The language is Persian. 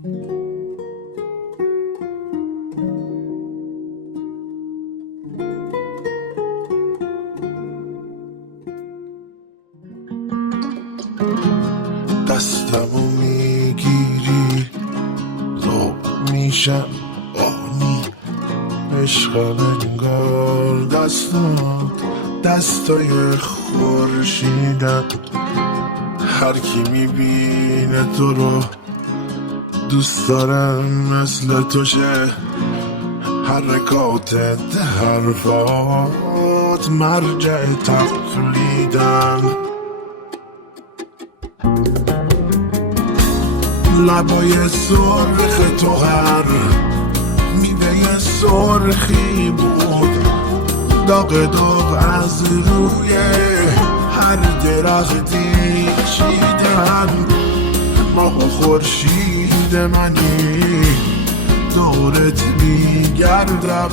دستمو میگیری ذوق میشم آنی عشقم انگار دستای خورشیدن. هر کی میبینه تو رو دوست دارم مثل تو شه، حرکاتت حرفات مرجع تقلیدن. لبای سرخ تو هر میوه سرخی بود، داغ از روی هر درختی چیدن. ماه و خورشید منی دورت میگردم،